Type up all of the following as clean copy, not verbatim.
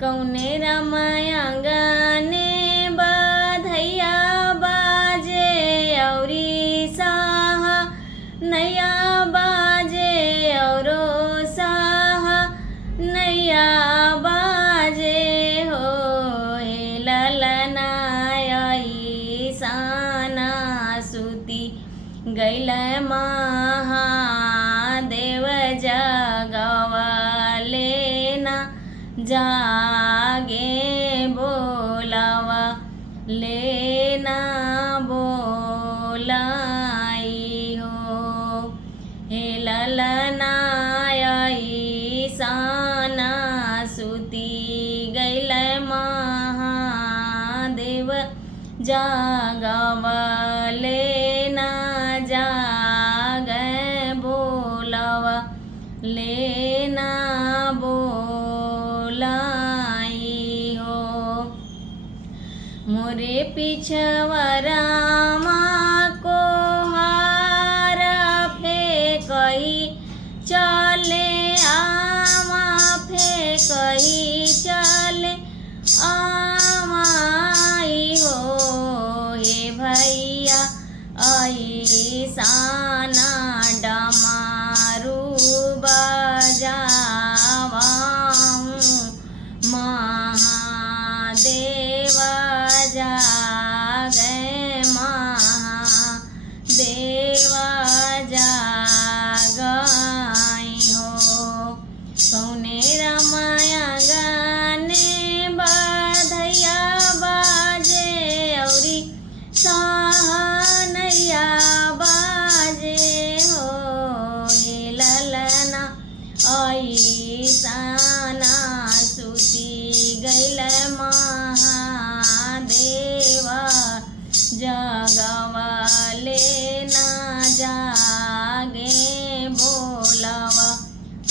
कौने रामायंगने बधैया बाजे औरी साह नैया बाजे औरो साह नैया बाजे हो हे ललनाई साना सुती गैल महादेव जगवले ना जागे बोलावा लेना बोलाई हो हे ललनाई साना सुती गैल महादेव जागवले ना जागे बोलावा लेना बोलाई हो मोरे पिछवरा को हार फेंकही चले आमा फेंकही चले आमाई हो हे भैया ऐसाना डमारू बजावाऊं महादेव जागे महादेव जागाई हो कौने रामायंगने बधैया बाजे औरी सहनैया बाजे हो हे ललना ऐसाना सुती गैल महादेव जगवले ना जागे बोलावा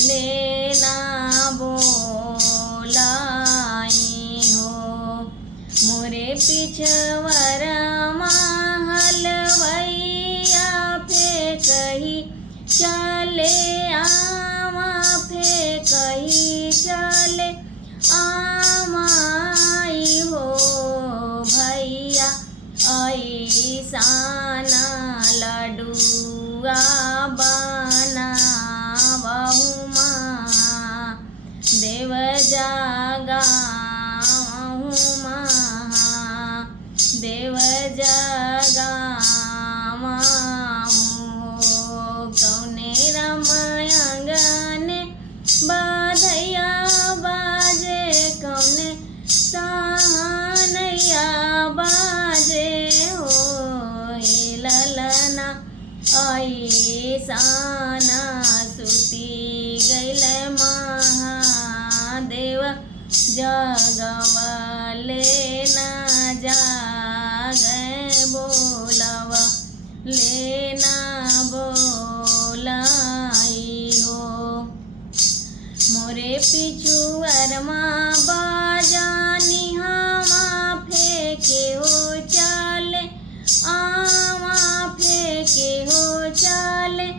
लेना बोलाई हो मोरे पिछवरा हलवैया फेंकही चले आमा फेंकही चले आमाई हो भैया ऐसाना लडुआ बनावहु महादेव जागावहु महादेव जगावहु कौने रामायंगने बधैया बाजे कौने सहनैया बाजे हो हे ललना ऐसाना सुती गैल महादेव जगवले ना जागे बोलावा लेना बोलाई हो मोरे पिछुअर बाजानी हमा फेंके हो चले आमा फेंके हो चले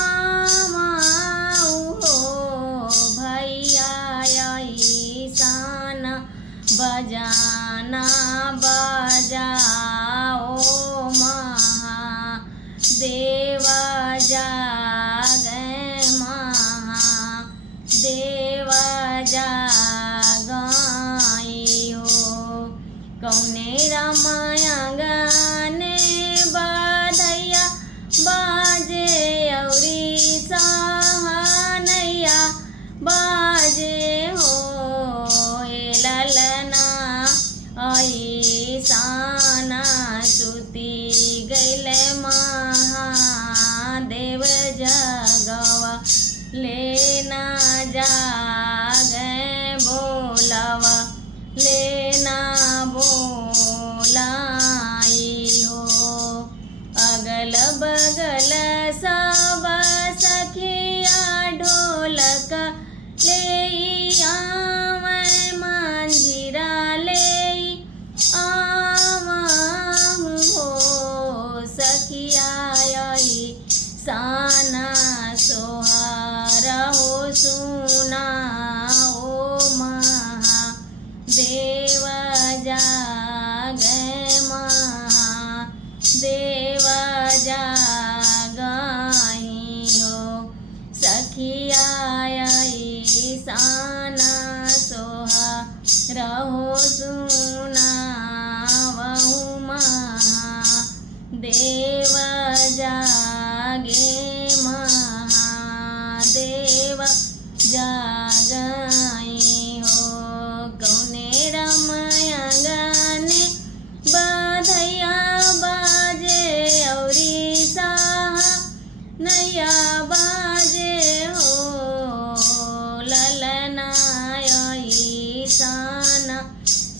आमा हो भैया ऐसाना बजाना बजाओ महादेव जागे महादेव जागाई हो कौने रामायंगने बधैया बाजे औरी सहनैया बाजे हो हे ललना ऐसा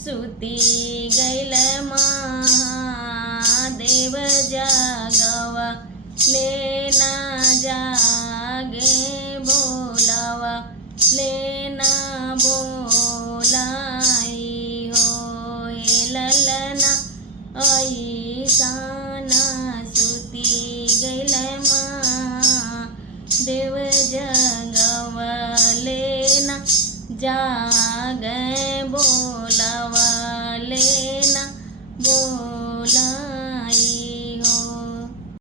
सुती गैल महादेव जागवा लेना जागे बोलावा लेना बोलाई हो हे ललना ऐसाना सुती गैल महादेव जागवा लेना जा